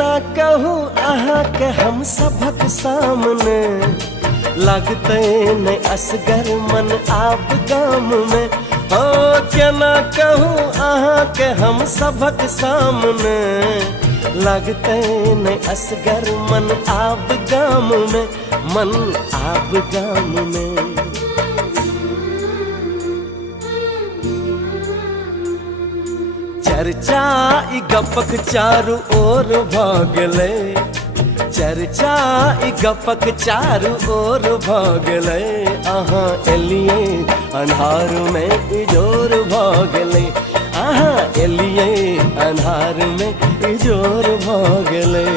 केना कहूँ अहाँ के हम सबक सामने, लगते न असगर मन आब गाम में। ओ केना कहूँ अहाँ के हम सबक सामने, लगते न असगर मन आब गाम में, मन आब गाम में। चर्चा ई गपक चारू ओर भ गेलै, चर्चा ई गपक चारू ओर भ गेलै। अहाँ एलियै अन्हार में इजोर भ गेलै, अहाँ एलियै अन्हार में इजोर भ गेलै।